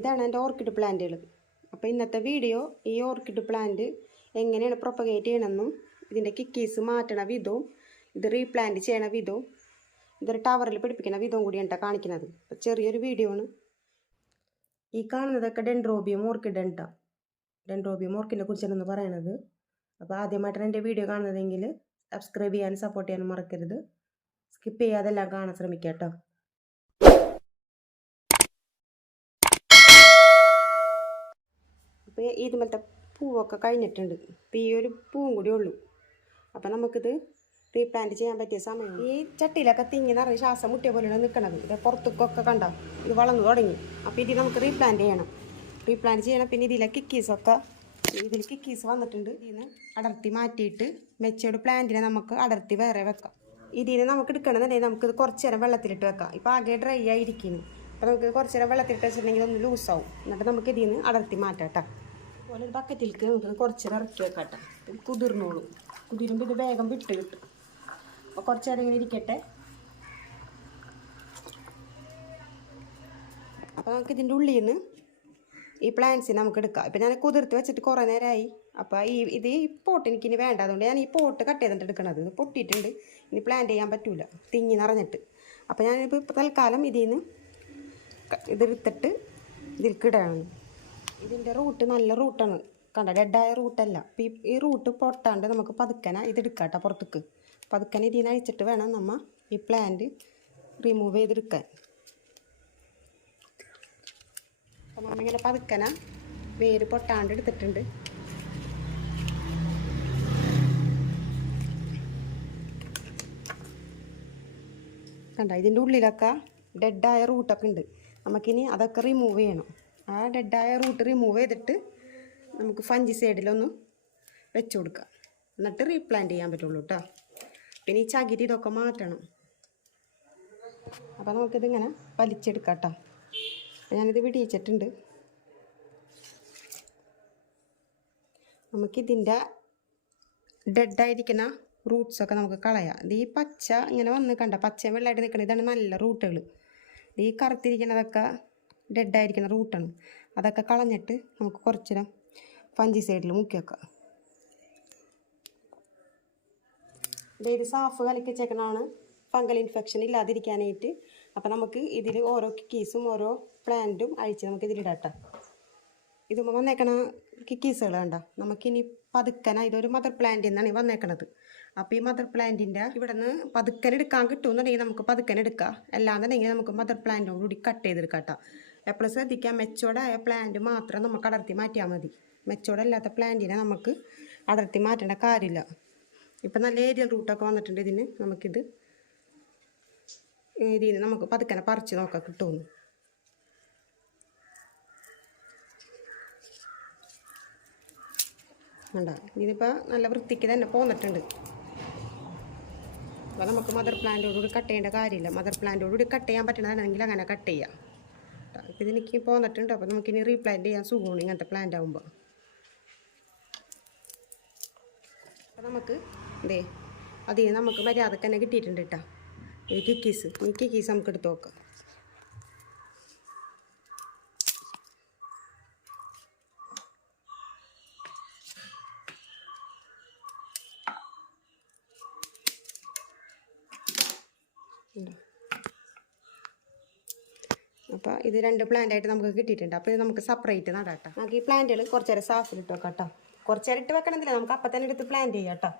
ഇതാണ് എൻ്റെ ഓർക്കിഡ് പ്ലാന്റുകൾ. അപ്പോൾ ഇന്നത്തെ വീഡിയോ ഈ ഓർക്കിഡ് പ്ലാന്റ് എങ്ങനെയാണ് പ്രൊപ്പഗേറ്റ് ചെയ്യണമെന്നും ഇതിൻ്റെ കിക്കീസ് മാറ്റണ വിധവും ഇത് റീപ്ലാന്റ് ചെയ്യണ വിധവും ഇതൊരു ടവറിൽ പിടിപ്പിക്കുന്ന വിധവും കൂടിയാണ് കാണിക്കുന്നത്. ചെറിയൊരു വീഡിയോ ആണ്. ഈ കാണുന്നതൊക്കെ ഡെൻഡ്രോബിയം ഓർക്കിഡ് ഉണ്ട്. ഡെൻഡ്രോബിയം ഓർക്കിഡിനെ കുറിച്ചാണ് പറയണത്. അപ്പോൾ ആദ്യമായിട്ടാണ് എൻ്റെ വീഡിയോ കാണുന്നതെങ്കിൽ സബ്സ്ക്രൈബ് ചെയ്യാനും സപ്പോർട്ട് ചെയ്യാനും മറക്കരുത്. സ്കിപ്പ് ചെയ്യാതെല്ലാം കാണാൻ ശ്രമിക്കുക കേട്ടോ. അപ്പോൾ ഇതുമത്തെ പൂവൊക്കെ കഴിഞ്ഞിട്ടുണ്ട്. ഇപ്പോൾ ഈ ഒരു പൂവും കൂടി ഉള്ളൂ. അപ്പോൾ നമുക്കിത് റീപ്ലാന്റ് ചെയ്യാൻ പറ്റിയ സമയം. ഈ ചട്ടിയിലൊക്കെ തിങ്ങി നിറഞ്ഞ് ശ്വാസം മുട്ടിയ പോലെയാണ് നിൽക്കണത്. ഇത് പുറത്തേക്കൊക്കെ കണ്ട ഇത് വളർന്നു തുടങ്ങി. അപ്പോൾ ഇത് നമുക്ക് റീപ്ലാന്റ് ചെയ്യണം. പിന്നെ ഇതിലെ കിക്കീസൊക്കെ ഇതിൽ കിക്കീസ് വന്നിട്ടുണ്ട്. ഇതിന് അടർത്തി മാറ്റിയിട്ട് മെച്ചോട് പ്ലാന്റിനെ നമുക്ക് അടർത്തി വേറെ വെക്കാം. ഇതിന് നമുക്ക് എടുക്കണമെന്നുണ്ടെങ്കിൽ നമുക്കിത് കുറച്ച് നേരം വെള്ളത്തിലിട്ട് വെക്കാം. ഇപ്പോൾ ആകെ ഡ്രൈ ആയിരിക്കുന്നു. അപ്പോൾ നമുക്ക് കുറച്ച് നേരം വെള്ളത്തിലിട്ട് വെച്ചിട്ടുണ്ടെങ്കിൽ ഒന്ന് ലൂസാവും. എന്നിട്ട് നമുക്ക് ഇതിൽ നിന്ന് അടർത്തി മാറ്റാം കേട്ടോ. അതുപോലെ ഒരു ബക്കറ്റിലേക്ക് നമുക്ക് കുറച്ച് നേരം ഇറക്കി വെക്കാം കേട്ടോ. കുതിർന്നോളും. കുതിരുമ്പോൾ ഇത് വേഗം വിട്ട് കിട്ടും. അപ്പോൾ കുറച്ച് നേരം ഇങ്ങനെ ഇരിക്കട്ടെ. അപ്പോൾ നമുക്ക് ഇതിൻ്റെ ഉള്ളിൽ നിന്ന് ഈ പ്ലാന്റ്സിന് നമുക്ക് എടുക്കാം. ഇപ്പം ഞാൻ കുതിർത്ത് വെച്ചിട്ട് കുറേ നേരമായി. അപ്പോൾ ഈ പോട്ട് എനിക്കിനി വേണ്ട. അതുകൊണ്ട് ഞാൻ ഈ പോട്ട് കട്ട് ചെയ്തിട്ട് എടുക്കണത്. ഇത് പൊട്ടിയിട്ടുണ്ട്. ഇനി പ്ലാന്റ് ചെയ്യാൻ പറ്റൂല, തിങ്ങി നിറഞ്ഞിട്ട്. അപ്പോൾ ഞാനിപ്പോൾ തൽക്കാലം ഇതിൽ നിന്ന് ഇതെടുത്തിട്ട് ഇതിലേക്ക് ഇടണം. ഇതിൻ്റെ റൂട്ട് നല്ല റൂട്ടാണ്. കണ്ട ഡെഡായ റൂട്ടല്ല. അപ്പോൾ ഈ റൂട്ട് പൊട്ടാണ്ട് നമുക്ക് പതുക്കനെ ഇതെടുക്കാം കേട്ടോ. പുറത്തേക്ക് പതുക്കനെ ഇതിൽ നിന്ന് അഴിച്ചിട്ട് വേണം നമ്മൾ ഈ പ്ലാന്റ് റിമൂവ് ചെയ്തെടുക്കാൻ. അപ്പോൾ നമ്മളിങ്ങനെ പതുക്കനെ വേര് പൊട്ടാണ്ട് എടുത്തിട്ടുണ്ട്. കണ്ട ഇതിൻ്റെ ഉള്ളിലൊക്കെ ഡെഡായ റൂട്ടൊക്കെ ഉണ്ട്. നമുക്കിനി അതൊക്കെ റിമൂവ് ചെയ്യണം. ആ ഡെഡായ റൂട്ട് റിമൂവ് ചെയ്തിട്ട് നമുക്ക് ഫഞ്ചി സൈഡിലൊന്ന് വെച്ച് കൊടുക്കാം. എന്നിട്ട് റീപ്ലാന്റ് ചെയ്യാൻ പറ്റുള്ളൂ കേട്ടോ. പിന്നെ ഈ ചകിരി ഇതൊക്കെ മാറ്റണം. അപ്പോൾ നമുക്കിതിങ്ങനെ വലിച്ചെടുക്കാം കേട്ടോ. ഞാനിത് പിടിച്ചിട്ടുണ്ട്. നമുക്കിതിൻ്റെ ഡെഡായിരിക്കുന്ന റൂട്ട്സൊക്കെ നമുക്ക് കളയാം. ഇത് ഈ പച്ച ഇങ്ങനെ വന്ന് കണ്ട പച്ച വെള്ളമായിട്ട് നിൽക്കണം. ഇതാണ് നല്ല റൂട്ടുകൾ. ഈ കറുത്തിരിക്കുന്നതൊക്കെ ഡെഡായിരിക്കുന്ന റൂട്ടാണ്. അതൊക്കെ കളഞ്ഞിട്ട് നമുക്ക് കുറച്ച് നേരം ഫഞ്ചി സൈഡിൽ മുക്കി വെക്കാം. ഇത് സാഫ് കലക്കി വെച്ചേക്കണതാണ് ഫംഗൽ ഇൻഫെക്ഷൻ ഇല്ലാതിരിക്കാനായിട്ട്. അപ്പോൾ നമുക്ക് ഇതിൽ ഓരോ കിക്കീസും ഓരോ പ്ലാന്റും അഴിച്ച് നമുക്ക് ഇതിലിടാം. ഇതുമ്പോൾ വന്നേക്കണ കിക്കീസുകൾ കണ്ട നമുക്കിനി പതുക്കന ഇതൊരു മദർ പ്ലാന്റിൽ നിന്നാണ് വന്നേക്കണത്. അപ്പോൾ ഈ മദർ പ്ലാന്റിൻ്റെ ഇവിടെ നിന്ന് പതുക്കൻ എടുക്കാൻ കിട്ടുമെന്നുണ്ടെങ്കിൽ നമുക്ക് പതുക്കൻ എടുക്കാം. അല്ലാന്നുണ്ടെങ്കിൽ നമുക്ക് മദർ പ്ലാന്റോട് കൂടി കട്ട് ചെയ്തെടുക്കാം കേട്ടോ. എപ്പോഴും ശ്രദ്ധിക്കാം, മെച്ചോർഡായ പ്ലാന്റ് മാത്രം നമുക്ക് അടർത്തി മാറ്റിയാൽ മതി. മെച്ചോർഡല്ലാത്ത പ്ലാന്റിനെ നമുക്ക് അടർത്തി മാറ്റേണ്ട കാര്യമില്ല. ഇപ്പം നല്ല ഏരിയൽ റൂട്ടൊക്കെ വന്നിട്ടുണ്ട്. ഇതിന് നമുക്കിത് ഇതിന് നമുക്ക് പതുക്കനെ പറിച്ച് നോക്കാം കിട്ടുമെന്ന്. വേണ്ട ഇതിനിപ്പോൾ നല്ല വൃത്തിക്ക് തന്നെ പോന്നിട്ടുണ്ട്. അപ്പോൾ നമുക്ക് മദർ പ്ലാന്റോടുകൂടി കട്ട് ചെയ്യേണ്ട കാര്യമില്ല. മദർ പ്ലാന്റോടുകൂടി കട്ട് ചെയ്യാൻ പറ്റണതാണെങ്കിൽ അങ്ങനെ കട്ട് ചെയ്യാം. അപ്പോൾ ഇതിലേക്ക് പോന്നിട്ടുണ്ട്. അപ്പോൾ നമുക്കിനി റീപ്ലാന്റ് ചെയ്യാൻ സുഖമാണ് ഇങ്ങനത്തെ പ്ലാന്റ് ആകുമ്പോൾ. അപ്പോൾ നമുക്ക് ഇതേ അതിന് നമുക്ക് മര്യാദക്ക് തന്നെ കിട്ടിയിട്ടുണ്ട് കേട്ടോ. ഈ കിക്കീസ് നമുക്ക് എടുത്ത് നോക്കാം. അപ്പോൾ ഇത് 2 പ്ലാന്റായിട്ട് നമുക്ക് കിട്ടിയിട്ടുണ്ട്. അപ്പോൾ ഇത് നമുക്ക് സെപ്പറേറ്റ് നടാം. നമുക്ക് ഈ പ്ലാന്റുകൾ കുറച്ച് നേരം സാഫിലിട്ട് വെക്കാം കേട്ടോ. കുറച്ച് നേരം ഇട്ട് വെക്കണമെന്നില്ല, നമുക്ക് അപ്പം തന്നെ എടുത്ത് പ്ലാന്റ് ചെയ്യാം കേട്ടോ.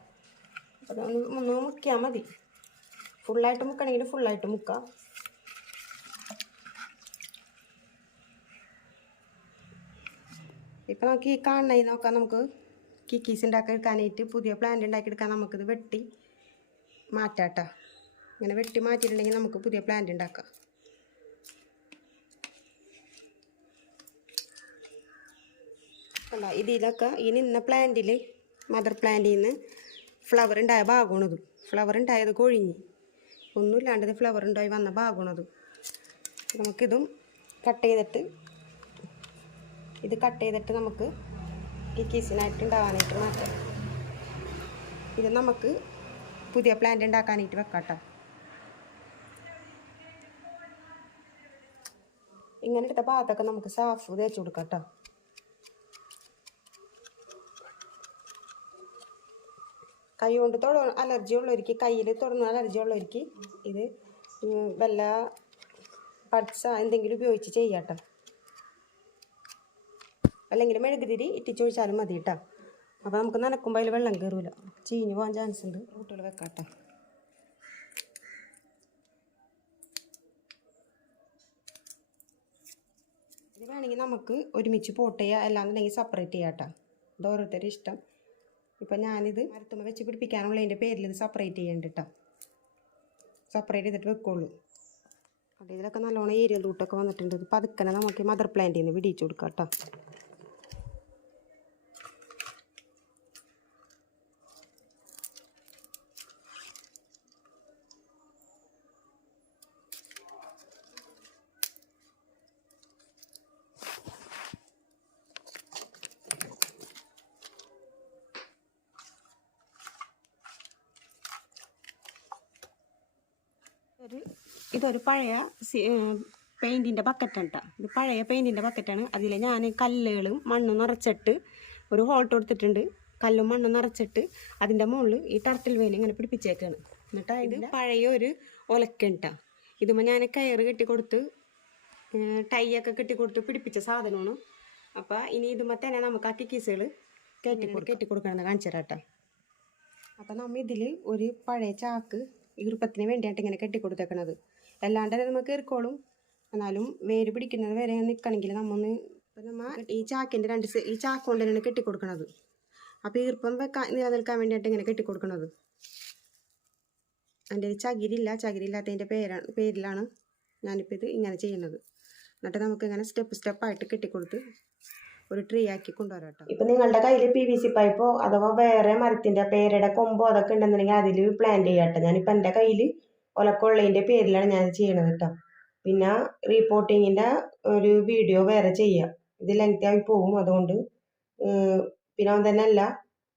അപ്പോൾ ഒന്ന് മുക്കിയാൽ മതി. ഫുള്ളായിട്ട് മുക്കണമെങ്കിൽ ഫുള്ളായിട്ട് മുക്കാം. ഇപ്പം നമുക്ക് ഈ കാണുന്നതിൽ നോക്കാം. നമുക്ക് കിക്കീസ് ഉണ്ടാക്കിയെടുക്കാനായിട്ട് പുതിയ പ്ലാന്റ് ഉണ്ടാക്കിയെടുക്കാൻ നമുക്കിത് വെട്ടി മാറ്റാം കേട്ടോ. ഇങ്ങനെ വെട്ടി മാറ്റിയിട്ടുണ്ടെങ്കിൽ നമുക്ക് പുതിയ പ്ലാന്റ് ഉണ്ടാക്കാം. അല്ല ഇതിലൊക്കെ ഈ നിന്ന പ്ലാന്റിൽ മദർ പ്ലാന്റിൽ നിന്ന് ഫ്ലവർ ഉണ്ടായ ഭാഗമാണത്. ഫ്ലവർ ഉണ്ടായത് കൊഴിഞ്ഞ് ഒന്നുമില്ലാണ്ടത് ഫ്ലവർ ഉണ്ടായി വന്ന ഭാഗമാണത്. നമുക്കിതും കട്ട് ചെയ്തിട്ട് നമുക്ക് കിക്കീസിനായിട്ട് ഉണ്ടാകാനായിട്ട് മാറ്റാം. ഇത് നമുക്ക് പുതിയ പ്ലാന്റ് ഉണ്ടാക്കാനായിട്ട് വെക്കാം കേട്ടോ. ഇങ്ങനെ എടുത്ത ഭാഗത്തൊക്കെ നമുക്ക് സാഫ് തേച്ച് കൊടുക്കാം കേട്ടോ. കൈ കൊണ്ട് അലർജി ഉള്ളവർക്ക്, കയ്യിൽ തൊടുന്ന അലർജി ഉള്ളവർക്ക് ഇത് വല്ല പച്ച എന്തെങ്കിലും ഉപയോഗിച്ച് ചെയ്യാട്ടോ. അല്ലെങ്കിൽ മെഴുകുതിരി ഇറ്റിച്ചൊഴിച്ചാലും മതി കേട്ടോ. അപ്പോൾ നമുക്ക് നനക്കുമ്പോൾ അതിൽ വെള്ളം കയറില്ല, ചീഞ്ഞ് പോകാൻ ചാൻസ് ഉണ്ട്. റൂട്ടുകൾ വെക്കാട്ടോ. ഇത് വേണമെങ്കിൽ നമുക്ക് ഒരുമിച്ച് പോട്ട് ചെയ്യുക, അല്ലാന്നുണ്ടെങ്കിൽ സെപ്പറേറ്റ് ചെയ്യാം കേട്ടോ. ഇത് ഓരോരുത്തരുടെ ഇഷ്ടം. ഇപ്പം ഞാനിത് മരത്തുമ്മ വെച്ച് പിടിപ്പിക്കാനുള്ളതിൻ്റെ പേരിൽ ഇത് സെപ്പറേറ്റ് ചെയ്യേണ്ട കേട്ടോ. സെപ്പറേറ്റ് ചെയ്തിട്ട് വെക്കുള്ളൂ. അപ്പോൾ ഇതിലൊക്കെ നല്ലോണം ഏരിയൽ റൂട്ടൊക്കെ വന്നിട്ടുണ്ട്. ഇത് പതുക്കനെ നമുക്ക് മദർ പ്ലാന്റിൽ നിന്ന് പിടിച്ചു കൊടുക്കാം കേട്ടോ. ഇതൊരു പഴയ പെയിൻറ്റിൻ്റെ ബക്കറ്റാണ് കേട്ടോ. ഇത് പഴയ പെയിൻറ്റിൻ്റെ ബക്കറ്റാണ്. അതിൽ ഞാൻ കല്ലുകളും മണ്ണും നിറച്ചിട്ട് ഒരു ഹോൾട്ട് കൊടുത്തിട്ടുണ്ട്. കല്ലും മണ്ണും നിറച്ചിട്ട് അതിൻ്റെ മുകളിൽ ഈ ടർട്ടിൽ വേലി ഇങ്ങനെ പിടിപ്പിച്ചേക്കാണ്. എന്നിട്ട് ഇത് പഴയ ഒരു ഒലക്കൻ കേട്ടോ. ഇതുമ്പോൾ ഞാൻ കയറ് കെട്ടിക്കൊടുത്ത് ടൈയൊക്കെ കെട്ടിക്കൊടുത്ത് പിടിപ്പിച്ച സാധനമാണ്. അപ്പോൾ ഇനി ഇതുമ്പോൾ തന്നെ നമുക്ക് ആ കിക്കീസുകൾ കെട്ടിക്കൊടുക്കണമെന്ന് കാണിച്ചു തരാം കേട്ടോ. അപ്പോൾ നമ്മൾ ഇതിൽ ഒരു പഴയ ചാക്ക് ഈർപ്പത്തിന് വേണ്ടിയിട്ട് ഇങ്ങനെ കെട്ടിക്കൊടുത്തേക്കണത്. അല്ലാണ്ട് നമുക്ക് കയറിക്കോളും, എന്നാലും വേര് പിടിക്കുന്നത് വരെ നിൽക്കണമെങ്കിൽ നമ്മൊന്ന് ഇപ്പം നമ്മൾ ഈ ചാക്കിൻ്റെ ഈ ചാക്ക് കൊണ്ട് തന്നെയാണ് കെട്ടിക്കൊടുക്കണത്. അപ്പോൾ ഈർപ്പം നിലനിൽക്കാൻ വേണ്ടിയിട്ട് ഇങ്ങനെ കെട്ടിക്കൊടുക്കണത്. എൻ്റെ ചകിരില്ലാത്തതിൻ്റെ പേരിലാണ് ഞാനിപ്പോൾ ഇത് ഇങ്ങനെ ചെയ്യുന്നത്. എന്നിട്ട് നമുക്കിങ്ങനെ സ്റ്റെപ്പായിട്ട് കെട്ടിക്കൊടുത്ത് ഒരു ട്രീ ആക്കി കൊണ്ടുവരാം കേട്ടോ. ഇപ്പം നിങ്ങളുടെ കയ്യിൽ PVC പൈപ്പോ അഥവാ വേറെ മരത്തിൻ്റെ പേരുടെ കൊമ്പോ അതൊക്കെ ഉണ്ടെന്നുണ്ടെങ്കിൽ അതിൽ പ്ലാന്റ് ചെയ്യാം കേട്ടോ. ഞാനിപ്പോൾ എൻ്റെ കയ്യിൽ ഒലക്കൊള്ളതിൻ്റെ പേരിലാണ് ഞാൻ ചെയ്യണത് കേട്ടോ. പിന്നെ റീപോർട്ടിങ്ങിൻ്റെ ഒരു വീഡിയോ വേറെ ചെയ്യാം. ഇത് ലെങ്തി ആയി പോകും, അതുകൊണ്ട്. പിന്നെ തന്നെ അല്ല,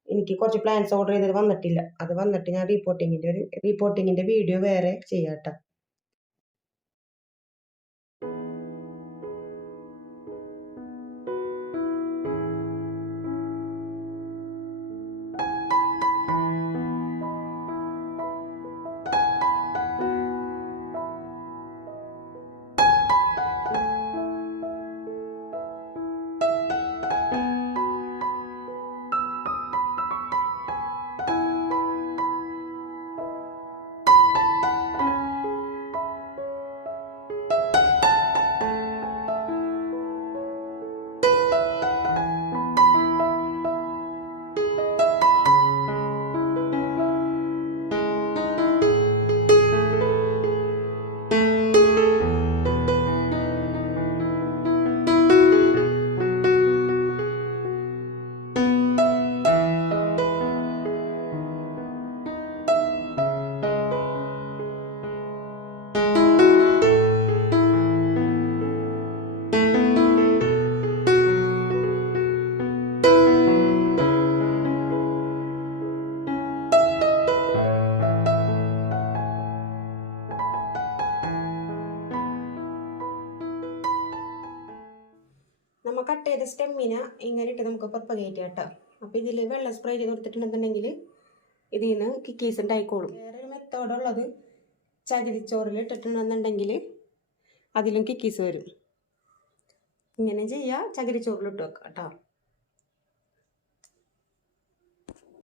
എനിക്ക് കുറച്ച് പ്ലാന്റ്സ് ഓർഡർ ചെയ്തത് വന്നിട്ടില്ല. അത് വന്നിട്ട് ഞാൻ റീപോർട്ടിങ്ങിൻ്റെ വീഡിയോ വേറെ ചെയ്യാം കേട്ടോ. നമ്മൾ കട്ട് ചെയ്ത സ്റ്റെമ്മിനെ ഇങ്ങനെ ഇട്ട് നമുക്ക് പ്രൊപ്പഗേറ്റ് ചെയ്യാം കേട്ടോ. അപ്പോൾ ഇതിൽ വെള്ളം സ്പ്രേ ചെയ്ത് കൊടുത്തിട്ടുണ്ടെന്നുണ്ടെങ്കിൽ ഇതിൽ നിന്ന് കിക്കീസ് ഉണ്ടായിക്കോളും. വേറൊരു മെത്തേഡുള്ളത് ചകിരിച്ചോറിൽ ഇട്ടിട്ടുണ്ടെന്നുണ്ടെങ്കിൽ അതിലും കിക്കീസ് വരും. ഇങ്ങനെ ചെയ്യുക, ചകിരിച്ചോറിലിട്ട് വെക്കാം കേട്ടോ.